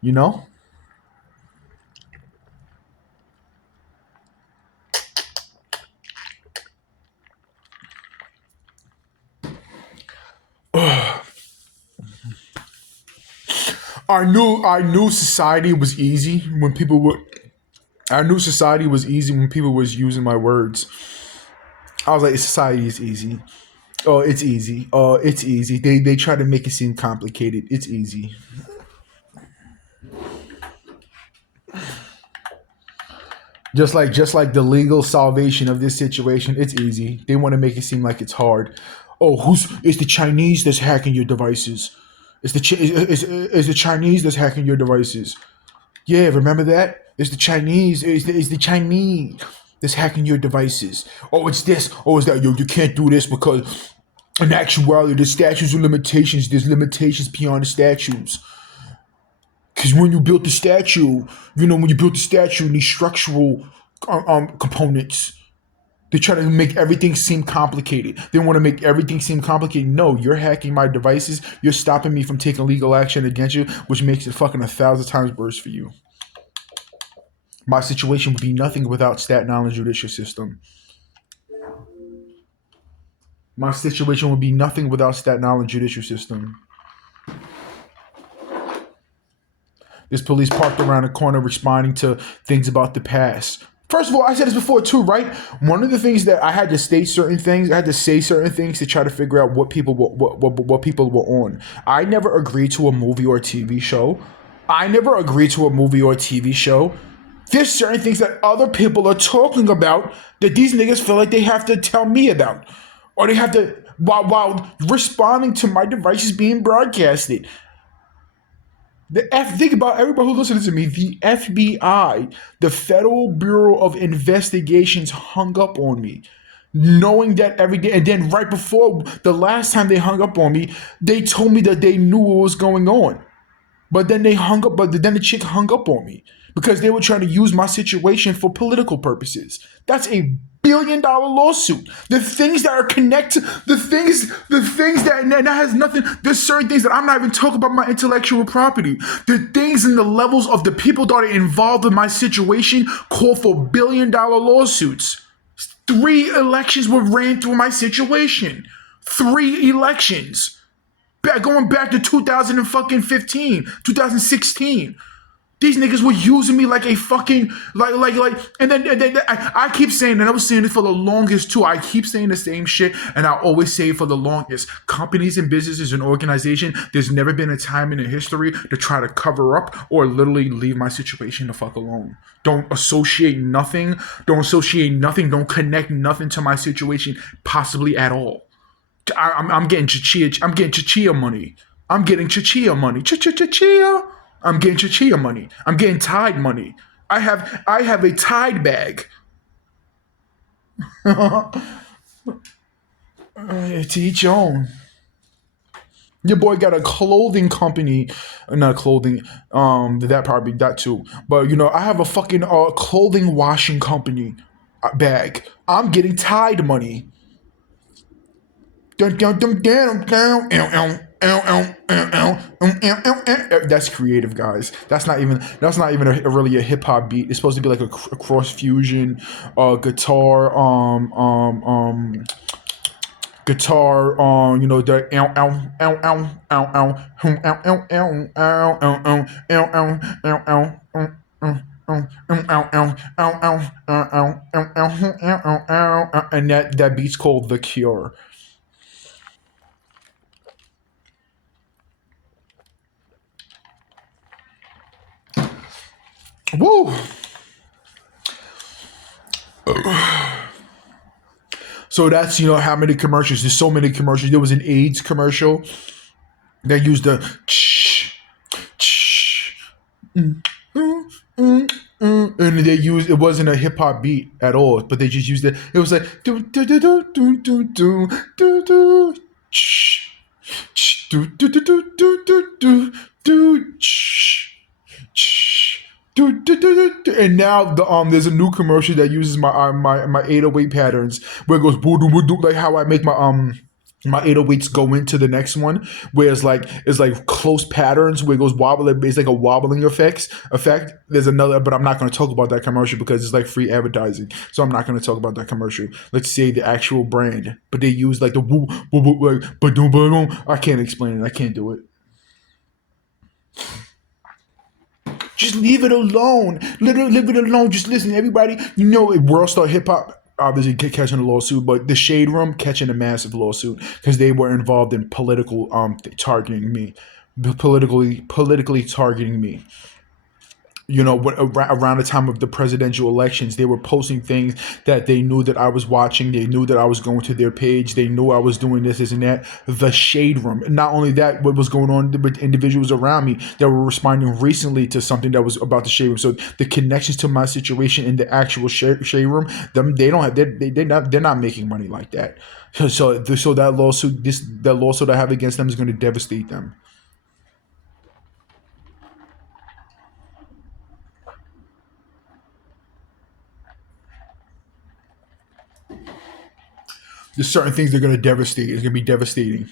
You know? Our new society was easy when people were. Our new society was easy when people was using my words. I was like, society is easy. Oh, it's easy. Oh, it's easy. They try to make it seem complicated. It's easy. Just like the legal salvation of this situation, it's easy. They want to make it seem like it's hard. Oh, it's the Chinese that's hacking your devices. It's the Chinese that's hacking your devices. Yeah, remember that? It's the Chinese. It's the Chinese that's hacking your devices. Oh, it's this. Oh, it's that. Yo, you can't do this because in actuality, the statutes of limitations. There's limitations beyond the statutes. Because when you built the statue, when you built the statue, and these structural components, they try to make everything seem complicated. They want to make everything seem complicated. No, you're hacking my devices. You're stopping me from taking legal action against you, which makes it fucking 1,000 times worse for you. My situation would be nothing without Staten Island judicial system. My situation would be nothing without Staten Island judicial system. There's police parked around the corner responding to things about the past. First of all, I said this before too, right? One of the things that I had to state certain things, I had to say certain things to try to figure out what people were on. I never agreed to a movie or a TV show. There's certain things that other people are talking about that these niggas feel like they have to tell me about, or they have to while responding to my devices being broadcasted. Think about everybody who listens to me. The FBI, the Federal Bureau of Investigations, hung up on me, knowing that every day. And then right before the last time they hung up on me, they told me that they knew what was going on. But then the chick hung up on me because they were trying to use my situation for political purposes. That's a $1 billion lawsuit. The things that are connected, the things that has nothing, there's certain things that I'm not even talking about my intellectual property. The things and the levels of the people that are involved in my situation call for $1 billion lawsuits. 3 elections were ran through my situation. 3 elections. going back to 2015, 2016. These niggas were using me like a fucking and then I keep saying, and I was saying it for the longest too. I keep saying the same shit, and I always say it for the longest. Companies and businesses and organization, there's never been a time in the history to try to cover up or literally leave my situation the fuck alone. Don't associate nothing. Don't associate nothing. Don't connect nothing to my situation, possibly at all. I'm getting chichia. I'm getting chichia money. I'm getting chichia money. Chichia. I'm getting chichia money. I'm getting Tide money. I have a Tide bag. To each your own. Your boy got a clothing company, not clothing. That probably that too. But I have a fucking clothing washing company bag. I'm getting Tide money. That's creative, guys. That's not even really a hip hop beat. It's supposed to be like a cross fusion, guitar, guitar on the ow ow ow ow ow ow ow ow ow ow ow ow ow ow ow and that beat's called The Cure. Woo! So that's how many commercials. There's so many commercials. There was an AIDS commercial that used the and they used it wasn't a hip hop beat at all, but they just used it. It was like do do do do do do do do do do do do do do do do and now there's a new commercial that uses my 808 patterns where it goes boo doo boo doo, like how I make my 808s go into the next one, where it's like close patterns where it goes wobbling. It's like a wobbling effect. There's another, but I'm not going to talk about that commercial because it's like free advertising. So I'm not going to talk about that commercial. Let's say the actual brand, but they use like the woo woo woo like ba-doom, ba-doom. I can't explain it. I can't do it. Just leave it alone. Literally, leave it alone. Just listen, everybody. World Star Hip Hop obviously catching a lawsuit, but the Shade Room catching a massive lawsuit because they were involved in political targeting me, politically targeting me. Around the time of the presidential elections, they were posting things that they knew that I was watching. They knew that I was going to their page. They knew I was doing this and that. The Shade Room. And not only that, what was going on with individuals around me that were responding recently to something that was about the Shade Room. So the connections to my situation in the actual Shade Room, them they don't have they're not making money like that. So that lawsuit I have against them is going to devastate them. There's certain things they're going to devastate. It's going to be devastating.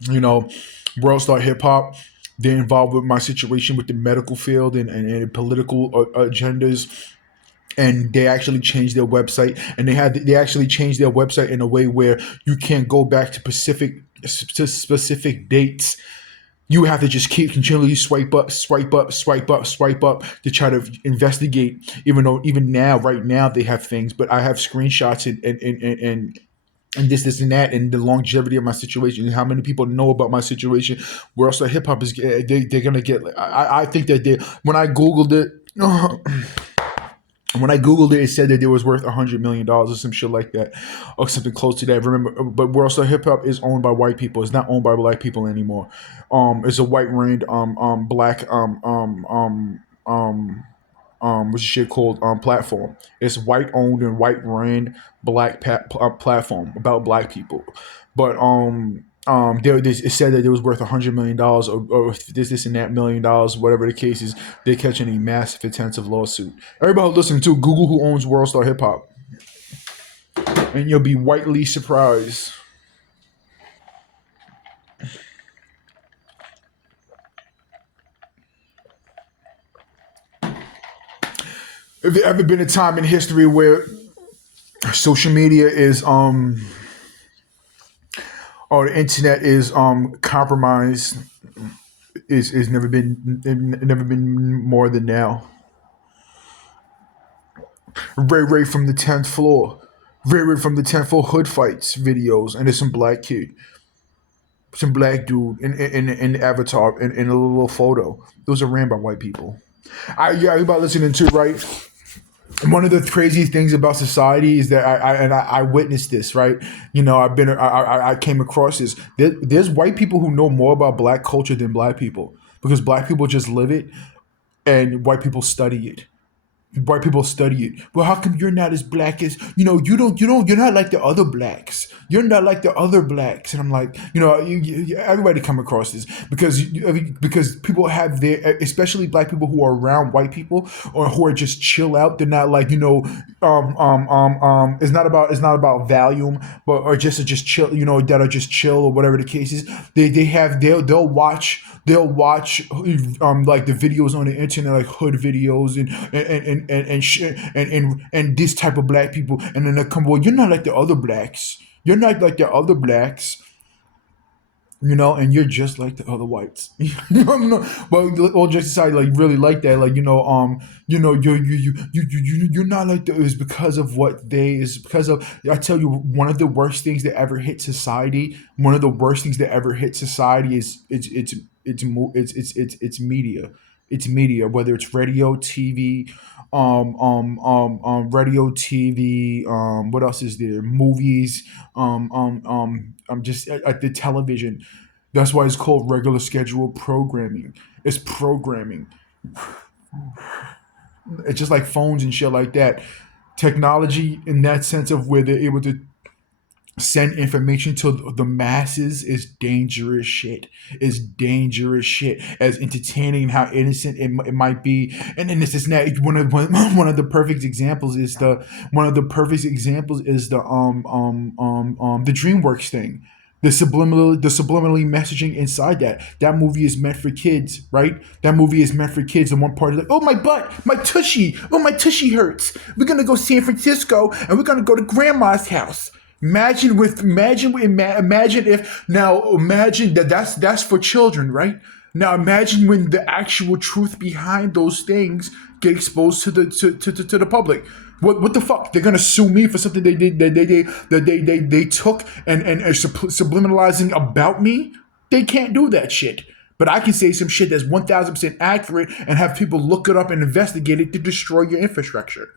You know, World Star Hip Hop, they're involved with my situation with the medical field and political agendas. And they actually changed their website, and they actually changed their website in a way where you can't go back to specific dates. You have to just keep continually swipe up, swipe up, swipe up, swipe up to try to investigate. Even though even now, right now, they have things, but I have screenshots and this and that, and the longevity of my situation, and how many people know about my situation. Where also hip hop is, they're gonna get. I think that when I googled it. When I googled it, it said that it was worth $100 million or some shit like that, or something close to that. Remember, but World Star Hip Hop is owned by white people. It's not owned by black people anymore. It's a white ran black what's the shit called platform. It's white owned and white ran black platform about black people, but it said that it was worth $100 million or this and that $1 million, whatever the case is. They're catching a massive, intensive lawsuit. Everybody listening to Google who owns World Star Hip Hop, and you'll be whitely surprised. Have there ever been a time in history where social media is Oh, the internet is compromised. Is never been more than now. Ray from the 10th floor. Ray from the 10th floor hood fights videos, and there's some black kid, some black dude in the avatar in a little photo. Those are ran by white people. Yeah, you about listening to right. One of the crazy things about society is that I witnessed this, right? You know, I came across this. There's white people who know more about black culture than black people because black people just live it and white people study it. White people study it. Well, how come you're not as black as you're not like the other blacks. You're not like the other blacks. And I'm like, everybody come across this because people have their, especially black people who are around white people or who are just chill out. They're not like it's not about volume, but or just chill. That are just chill or whatever the case is. They'll watch like the videos on the internet, like hood videos and this type of black people, and then they come, well, you're not like the other blacks. You're not like the other blacks, and you're just like the other whites. But all just aside, like really like that, like you're not like the. Is because of what they is because of. I tell you, one of the worst things that ever hit society. One of the worst things that ever hit society is it's media. It's media, whether it's radio, TV, radio, TV. What else is there? Movies. Just at the television. That's why it's called regular scheduled programming. It's programming. It's just like phones and shit like that. Technology, in that sense of where they're able to send information to the masses, is dangerous shit. Is dangerous shit. As entertaining how innocent it might be, and then this is not one of the perfect examples is the DreamWorks thing. The subliminally messaging inside that movie is meant for kids, right? That movie is meant for kids. And one part is like, oh my butt, my tushy hurts. We're gonna go San Francisco and we're gonna go to grandma's house. Imagine that's for children, right? Now imagine when the actual truth behind those things get exposed to the public. What the fuck? They're gonna sue me for something they did they took and are subliminalizing about me? They can't do that shit. But I can say some shit that's 1,000% accurate and have people look it up and investigate it to destroy your infrastructure.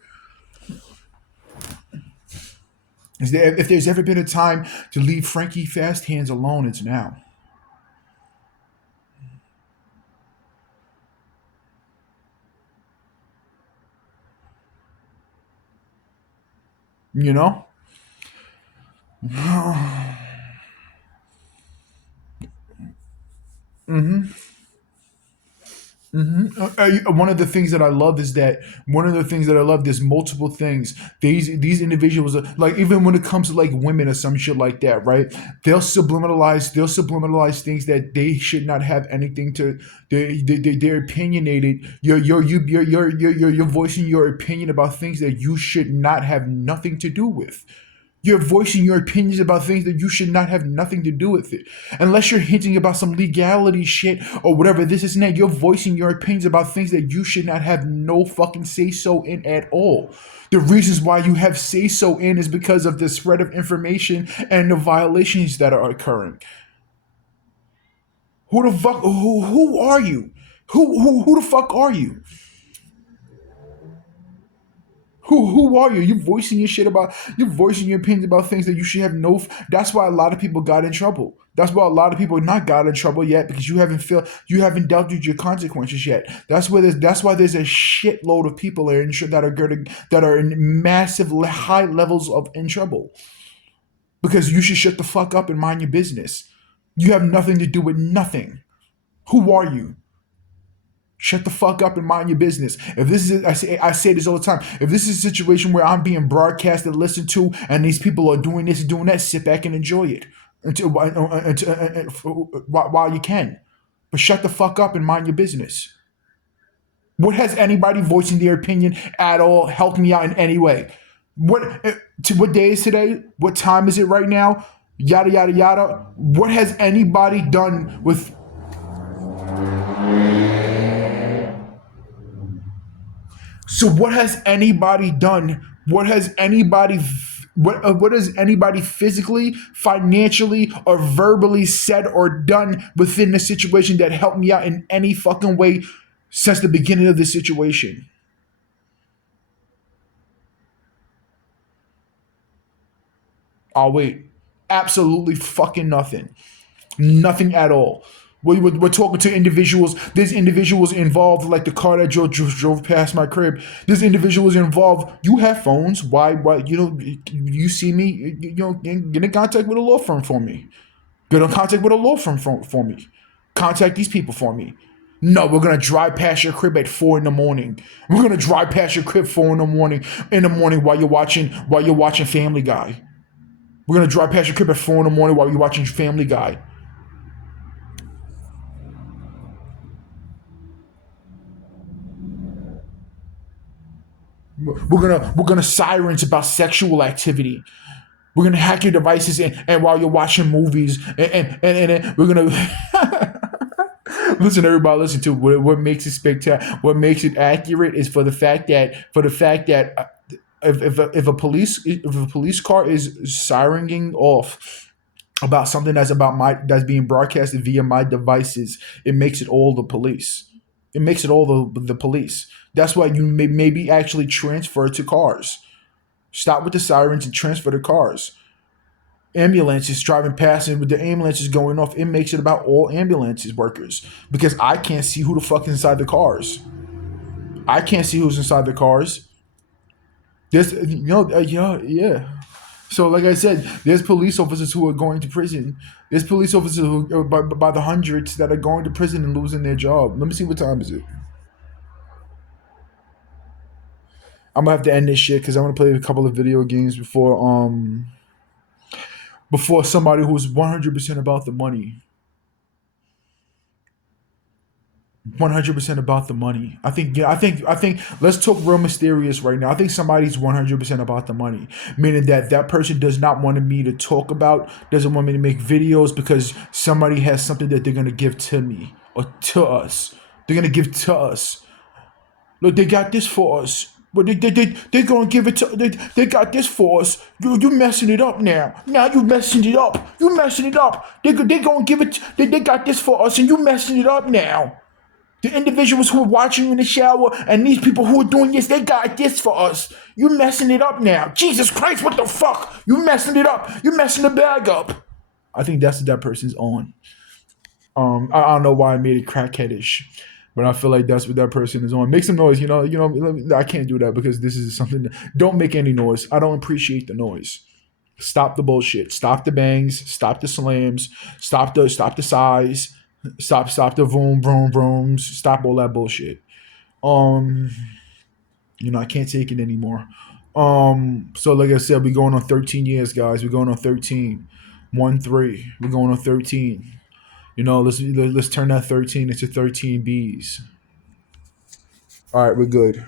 If there's ever been a time to leave Frankie Fast Hands alone, it's now. You know? One of the things that I love is that one of the things that I love. There's multiple things. These individuals are like, even when it comes to like women or some shit like that, right? They'll subliminalize things that they should not have anything to. They're opinionated. You're voicing your opinion about things that you should not have nothing to do with. You're voicing your opinions about things that you should not have nothing to do with it. Unless you're hinting about some legality shit or whatever this is and that, you're voicing your opinions about things that you should not have no fucking say so in at all. The reasons why you have say so in is because of the spread of information and the violations that are occurring. Who the fuck? Who are you? Who the fuck are you? Who are you? You're voicing your opinions about things that you should have no. That's why a lot of people got in trouble. That's why a lot of people not got in trouble yet because you haven't dealt with your consequences yet. That's why there's a shitload of people that are in massive high levels of in trouble because you should shut the fuck up and mind your business. You have nothing to do with nothing. Who are you? Shut the fuck up and mind your business. If this is, I say this all the time. If this is a situation where I'm being broadcasted, listened to, and these people are doing this and doing that, sit back and enjoy it while you can. But shut the fuck up and mind your business. What has anybody voicing their opinion at all helped me out in any way? What day is today? What time is it right now? Yada yada yada. What has anybody done with? So what has anybody done? What has anybody physically, financially, or verbally said or done within the situation that helped me out in any fucking way since the beginning of the situation? I'll wait. Absolutely fucking nothing. Nothing at all. We're talking to individuals. There's individuals involved, like the car that drove past my crib. There's individuals involved. You have phones. Why? You know, you see me. Get in contact with a law firm for me. Get in contact with a law firm for me. Contact these people for me. No, we're gonna drive past your crib at 4 in the morning. We're gonna drive past your crib 4 in the morning. In the morning while you're watching Family Guy. We're gonna drive past your crib at 4 in the morning while you're watching Family Guy. We're gonna sirens about sexual activity. We're gonna hack your devices and while you're watching movies and we're gonna listen. Everybody, listen to what makes it spectacular. What makes it accurate is for the fact that if a police car is sirening off about something that's being broadcasted via my devices, it makes it all the police. It makes it all the police. That's why you maybe actually transfer to cars. Stop with the sirens and transfer to cars. Ambulances driving past and with the ambulances going off, it makes it about all ambulances workers because I can't see who the fuck is inside the cars. I can't see who's inside the cars. There's, yeah. So, like I said, there's police officers who are going to prison. There's police officers who, by the hundreds, that are going to prison and losing their job. Let me see what time is it. I'm gonna have to end this shit because I want to play a couple of video games before somebody who's 100% about the money. 100% about the money. I think, yeah, I think let's talk real mysterious right now. I think somebody's 100% about the money, meaning that that person does not want me to talk about, doesn't want me to make videos because somebody has something that they're going to give to me or to us. They're going to give to us. Look, they got this for us. But they're going to give it to, they got this for us. You messing it up now. Now you messing it up. You messing it up. They going to give it, they got this for us and you messing it up now. The individuals who are watching you in the shower and these people who are doing this, they got this for us. You messing it up now. Jesus Christ, what the fuck? You messing it up. You messing the bag up. I think that's what that person's on. I don't know why I made it crackheadish, but I feel like that's what that person is on. Make some noise, I can't do that because this is something that, don't make any noise. I don't appreciate the noise. Stop the bullshit. Stop the bangs. Stop the slams. Stop the sighs. Stop the vroom vroom vrooms. Stop all that bullshit. Um, I can't take it anymore. So like I said, we're going on 13 years, guys. We're going on 13. 1-3. We're going on 13. Let's turn that 13 into 13 Bs. All right, we're good.